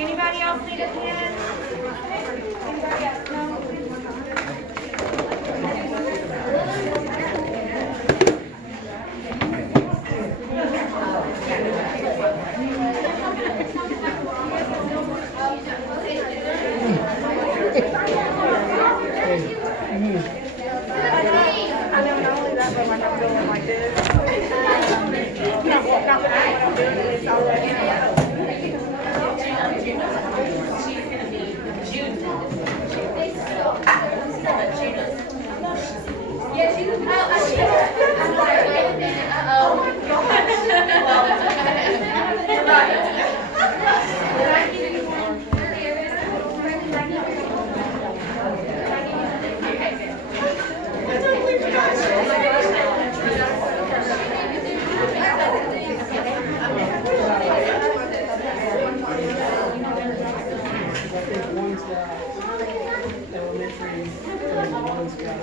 Anybody else need a pen? Anybody else? No? I know not only that, but like I'm going like this. Not that when I'm doing it, it's already. One's got elementary, and one's got.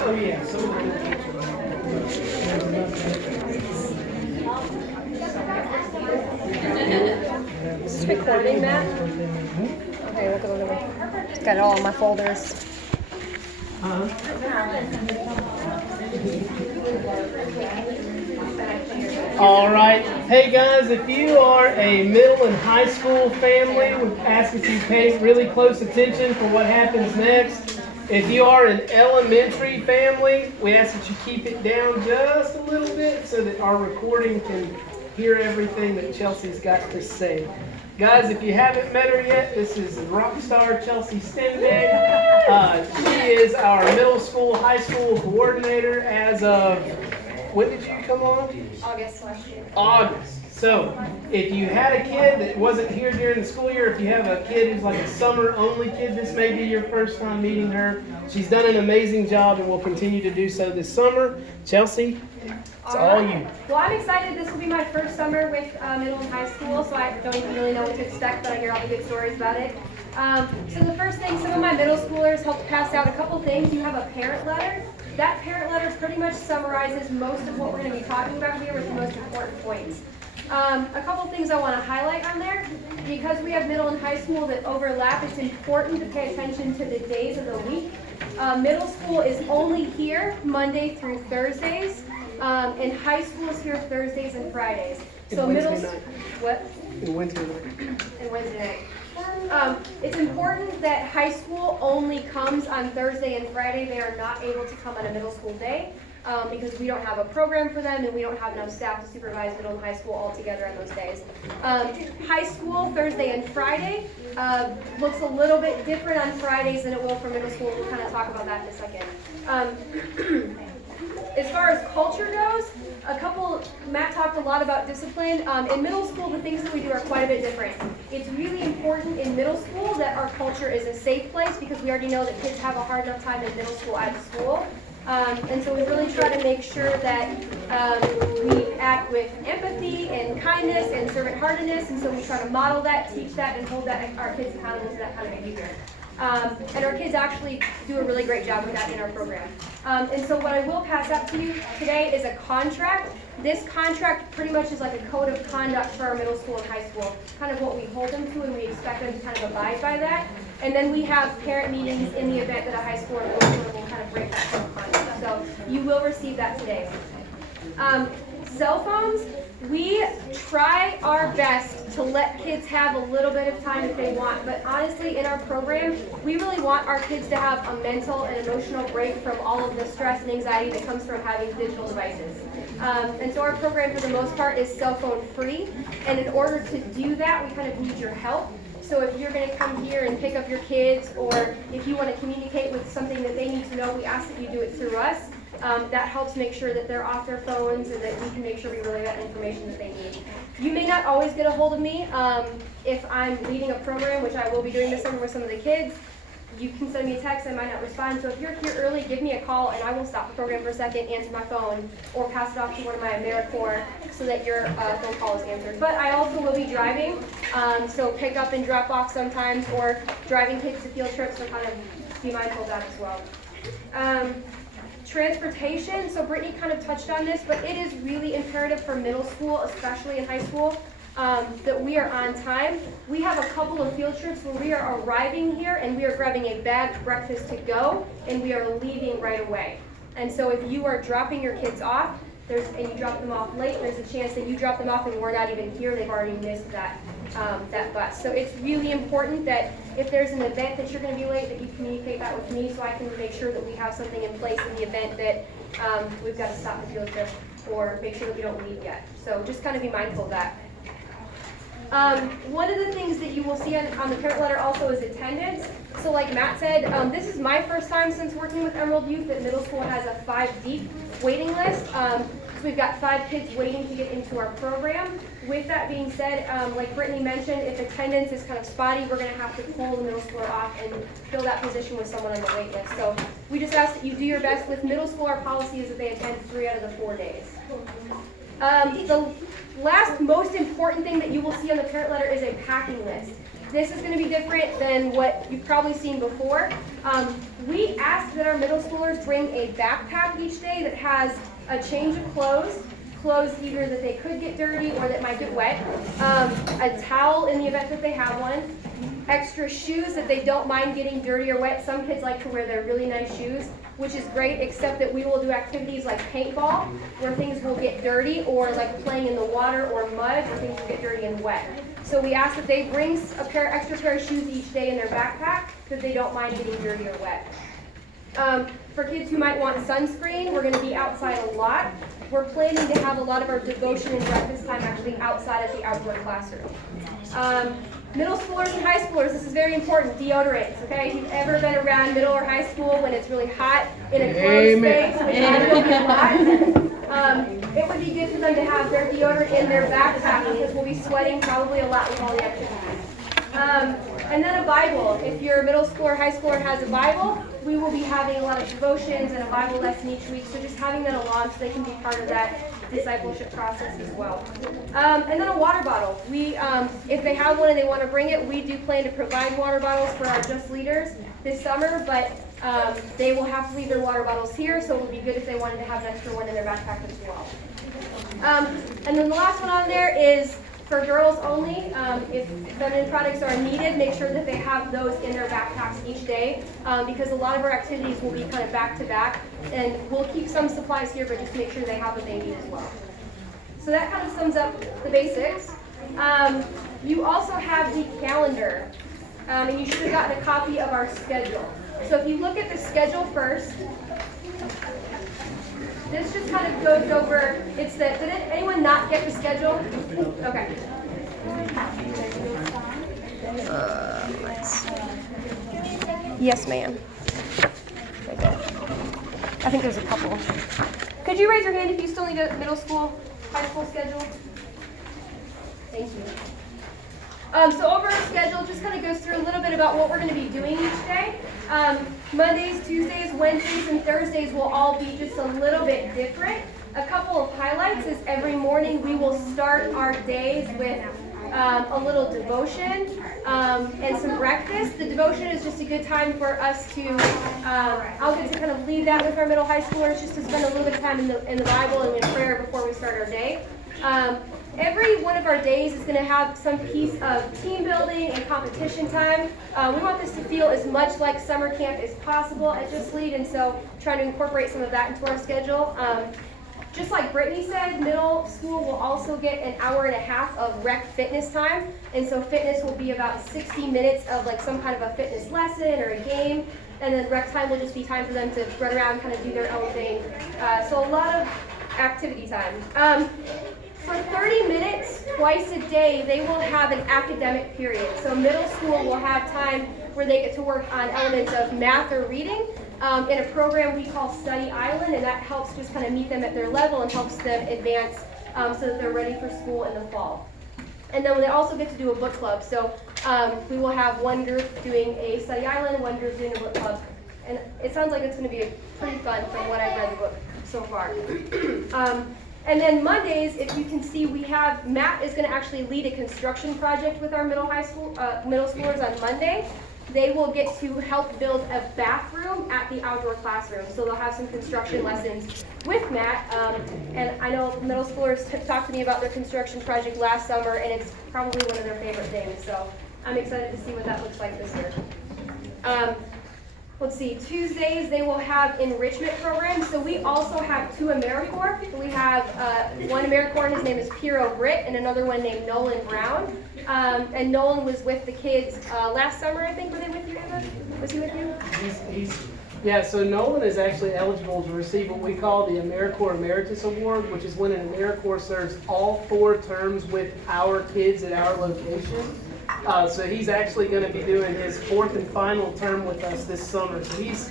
Oh, yeah. Some of Is this recording, Matt? Okay, look at it. It's got it all in my folders. All right. Hey guys, if you are a middle and high school family, we ask that you pay really close attention for what happens next. If you are an elementary family, we ask that you keep it down just a little bit so that our recording can hear everything that Chelsea's got to say. Guys, if you haven't met her yet, this is rock star Chelsea Stendig. She is our middle school, high school coordinator as of, when did you come on? August last year. August. So, if you had a kid that wasn't here during the school year, if you have a kid who's like a summer-only kid, this may be your first time meeting her. She's done an amazing job and will continue to do so this summer. Chelsea, it's all you. Well, I'm excited. This will be my first summer with middle and high school, so I don't even really know what to expect, but I hear all the good stories about it. So the first thing, some of my middle schoolers helped pass out a couple things. You have a parent letter. That parent letter pretty much summarizes most of what we're going to be talking about here with the most important points. A couple things I want to highlight on there. Because we have middle and high school that overlap, it's important to pay attention to the days of the week. Middle school is only here Monday through Thursdays, and high school is here Thursdays and Fridays. So middle night. What? And Wednesday night. And Wednesday night. It's important that high school only comes on Thursday and Friday. They are not able to come on a middle school day because we don't have a program for them and we don't have enough staff to supervise middle and high school all together on those days. High school, Thursday and Friday, looks a little bit different on Fridays than it will for middle school. We'll kind of talk about that in a second. As far as culture goes, Matt talked a lot about discipline. In middle school, the things that we do are quite a bit different. It's really important in middle school that our culture is a safe place because we already know that kids have a hard enough time in middle school out of school. And so we really try to make sure that we act with empathy and kindness and servant-heartedness, and so we try to model that, teach that, and hold that our kids accountable to that kind of behavior. And our kids actually do a really great job with that in our program. And so what I will pass out to you today is a contract. This contract pretty much is like a code of conduct for our middle school and high school, kind of what we hold them to and we expect them to kind of abide by that. And then we have parent meetings in the event that a high school or middle school will kind of break that code of conduct. So you will receive that today. Cell phones, we try our best to let kids have a little bit of time if they want. But honestly, in our program, we really want our kids to have a mental and emotional break from all of the stress and anxiety that comes from having digital devices. And so our program, for the most part, is cell phone free. And in order to do that, we kind of need your help. So if you're going to come here and pick up your kids, or if you want to communicate with something that they need to know, we ask that you do it through us. That helps make sure that they're off their phones and that we can make sure we relay that information that they need. You may not always get a hold of me if I'm leading a program, which I will be doing this summer with some of the kids. You can send me a text, I might not respond. So if you're here early, give me a call and I will stop the program for a second, answer my phone, or pass it off to one of my AmeriCorps so that your phone call is answered. But I also will be driving, so pick up and drop off sometimes, or driving kids to field trips, so kind of be mindful of that as well. Transportation, so Brittany kind of touched on this, but it is really imperative for middle school, especially in high school, that we are on time. We have a couple of field trips where we are arriving here and we are grabbing a bagged breakfast to go, and we are leaving right away. And so if you are dropping your kids off, and you drop them off late, there's a chance that you drop them off and we're not even here, they've already missed that bus. So it's really important that if there's an event that you're going to be late, that you communicate that with me so I can make sure that we have something in place in the event that we've got to stop the field trip or make sure that we don't leave yet. So just kind of be mindful of that. One of the things that you will see on the parent letter also is attendance. So like Matt said, this is my first time since working with Emerald Youth that middle school has a 5-deep waiting list. So we've got 5 kids waiting to get into our program. With that being said, like Brittany mentioned, if attendance is kind of spotty, we're going to have to pull the middle schooler off and fill that position with someone on the wait list. So we just ask that you do your best. With middle school, our policy is that they attend 3 out of the 4 days. The last most important thing that you will see on the parent letter is a packing list. This is going to be different than what you've probably seen before. We ask that our middle schoolers bring a backpack each day that has a change of clothes either that they could get dirty or that might get wet, a towel in the event that they have one, extra shoes that they don't mind getting dirty or wet. Some kids like to wear their really nice shoes, which is great, except that we will do activities like paintball, where things will get dirty, or like playing in the water or mud, where things will get dirty and wet. So we ask that they bring extra pair of shoes each day in their backpack, because they don't mind getting dirty or wet. For kids who might want sunscreen, we're going to be outside a lot. We're planning to have a lot of our devotion and breakfast time actually outside at the outdoor classroom. Middle schoolers and high schoolers, this is very important, deodorants, okay? If you've ever been around middle or high school when it's really hot in a closed space, which I will be a lot, it would be good for them to have their deodorant in their backpack because we'll be sweating probably a lot with all the activities. And then a Bible. If your middle schooler or high schooler has a Bible, we will be having a lot of devotions and a Bible lesson each week, so just having that along so they can be part of that discipleship process as well. And then a water bottle. If they have one and they want to bring it, we do plan to provide water bottles for our Just Leaders this summer, but they will have to leave their water bottles here, so it would be good if they wanted to have an extra one in their backpack as well. And then the last one on there is for girls only. If feminine products are needed, make sure that they have those in their backpacks each day, because a lot of our activities will be kind of back to back, and we'll keep some supplies here, but just make sure they have what they need as well. So that kind of sums up the basics. You also have the calendar, and you should have gotten a copy of our schedule. So if you look at the schedule first, this just kind of goes over, did anyone not get the schedule? Okay. Yes, ma'am. Right there. I think there's a couple. Could you raise your hand if you still need a middle school, high school schedule? Thank you. So over our schedule, just kind of goes through a little bit about what we're going to be doing each day. Mondays, Tuesdays, Wednesdays, and Thursdays will all be just a little bit different. A couple of highlights is every morning we will start our days with a little devotion and some breakfast. The devotion is just a good time for us to, I'll get to kind of lead that with our middle high schoolers, just to spend a little bit of time in the Bible and in prayer before we start our day. Every one of our days is going to have some piece of team building and competition time. We want this to feel as much like summer camp as possible at Just Lead, and so trying to incorporate some of that into our schedule. just like Brittany said, middle school will also get an hour and a half of rec fitness time. And so fitness will be about 60 minutes of like some kind of a fitness lesson or a game. And then rec time will just be time for them to run around, kind of do their own thing. So a lot of activity time. For 30 minutes, twice a day, they will have an academic period. So middle school will have time where they get to work on elements of math or reading in a program we call Study Island, and that helps just kind of meet them at their level and helps them advance so that they're ready for school in the fall. And then they also get to do a book club. So we will have one group doing a Study Island, one group doing a book club. And it sounds like it's going to be pretty fun from what I've read the book so far. And then Mondays, if you can see, we have, Matt is going to actually lead a construction project with our middle schoolers on Monday. They will get to help build a bathroom at the outdoor classroom. So they'll have some construction lessons with Matt. And I know middle schoolers talked to me about their construction project last summer, and it's probably one of their favorite things. So I'm excited to see what that looks like this year. Let's see, Tuesdays they will have enrichment programs. So we also have two AmeriCorps. We have one AmeriCorps, his name is Piero Britt, and another one named Nolan Brown. And Nolan was with the kids last summer, I think. Were they with you, Eva? Was he with you? Yeah, so Nolan is actually eligible to receive what we call the AmeriCorps Emeritus Award, which is when an AmeriCorps serves all 4 terms with our kids at our location. So he's actually going to be doing his 4th and final term with us this summer. So he's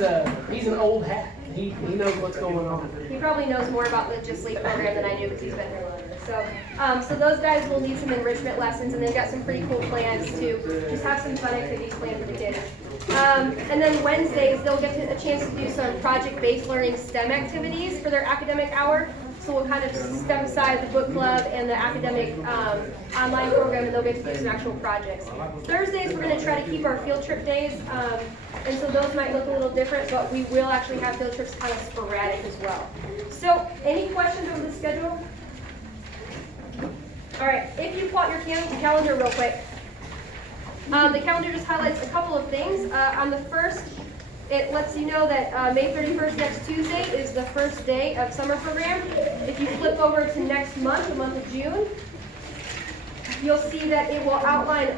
an old hat. He knows what's going on. He probably knows more about the Just Leap program than I do because he's been here longer. So those guys will need some enrichment lessons, and they've got some pretty cool plans to just have some fun activities planned for the kids. And then Wednesdays, they'll get a chance to do some project-based learning STEM activities for their academic hour. So we'll kind of step aside the book club and the academic online program, and they'll get to do some actual projects. Thursdays, we're going to try to keep our field trip days, and so those might look a little different, but we will actually have field trips kind of sporadic as well. So any questions over the schedule? All right, if you plot your calendar real quick. The calendar just highlights a couple of things. On the first, it lets you know that May 31st, next Tuesday, is the first day of summer program. If you flip over to next month, the month of June, you'll see that it will outline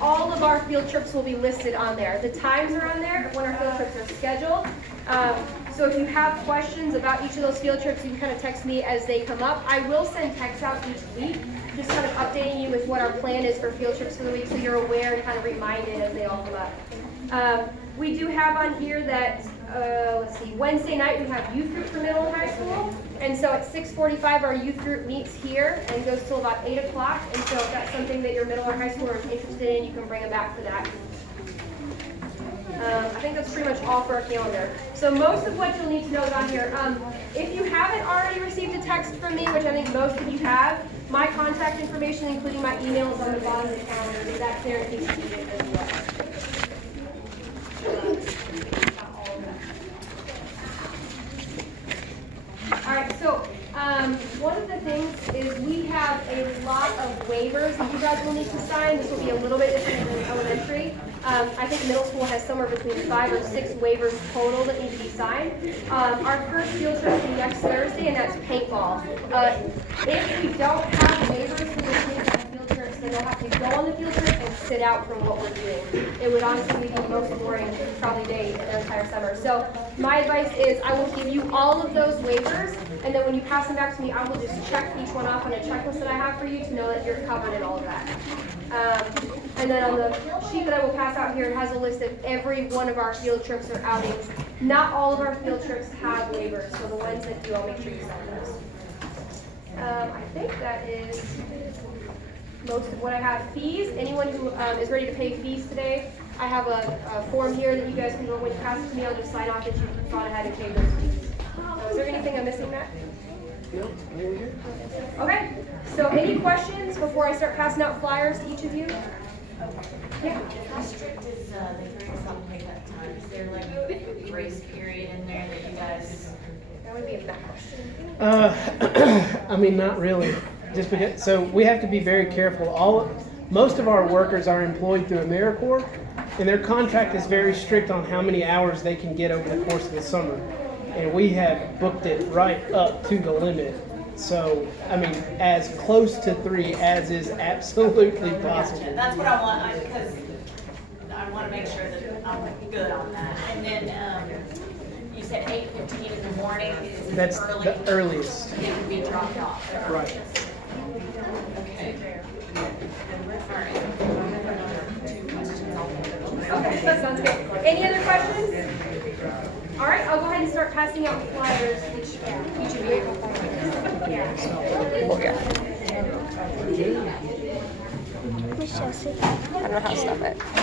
all of our field trips will be listed on there. The times are on there when our field trips are scheduled. So if you have questions about each of those field trips, you can kind of text me as they come up. I will send texts out each week, just kind of updating you with what our plan is for field trips for the week so you're aware and kind of reminded as they all come up. We do have on here that, let's see, Wednesday night we have youth group for middle and high school. And so at 6:45 our youth group meets here and goes till about 8 o'clock. And so if that's something that your middle or high schooler is interested in, you can bring them back for that. I think that's pretty much all for our calendar. So most of what you'll need to know is on here. If you haven't already received a text from me, which I think most of you have, my contact information, including my email, is on the bottom of the calendar. So that's there in case you need it as well. All right, so one of the things is we have a lot of waivers that you guys will need to sign. This will be a little bit different than elementary. I think middle school has somewhere between 5 or 6 waivers total that need to be signed. Our first field trip will be next Thursday, and that's paintball. If we don't have waivers for the kids on field trips, then they'll have to go on the field trip and sit out from what we're doing. It would honestly be the most boring probably day in the entire summer. So my advice is I will give you all of those waivers, and then when you pass them back to me, I will just check each one off on a checklist that I have for you to know that you're covered in all of that. And then on the sheet that I will pass out here, it has a list of every one of our field trips or outings. Not all of our field trips have waivers, so the ones that do, I'll make sure you sign those. I think that is most of what I have. Fees, anyone who is ready to pay fees today, I have a form here that you guys can go, when you pass it to me, I'll just sign off that you've gone ahead and paid those fees. Is there anything I'm missing, Matt? No, you're good. Okay, so any questions before I start passing out flyers to each of you? Yeah. How strict is the parents on pickup time? Is there like a grace period in there that you guys? That would be a bad question. I mean, not really. Just because, so we have to be very careful. Most of our workers are employed through AmeriCorps, and their contract is very strict on how many hours they can get over the course of the summer. and we have booked it right up to the limit. So, I mean, as close to 3 as is absolutely possible. That's what I want, because I want to make sure that I'm good on that. And then, you said 8:15 in the morning is That's early. the earliest. It can be dropped off. the Right. earliest. Okay. All right. 2 questions. Okay, that sounds good. Any other questions? All right, I'll go ahead and start passing out flyers, which each of you. Oh, yeah. Miss Jessie. I don't know how to stop it.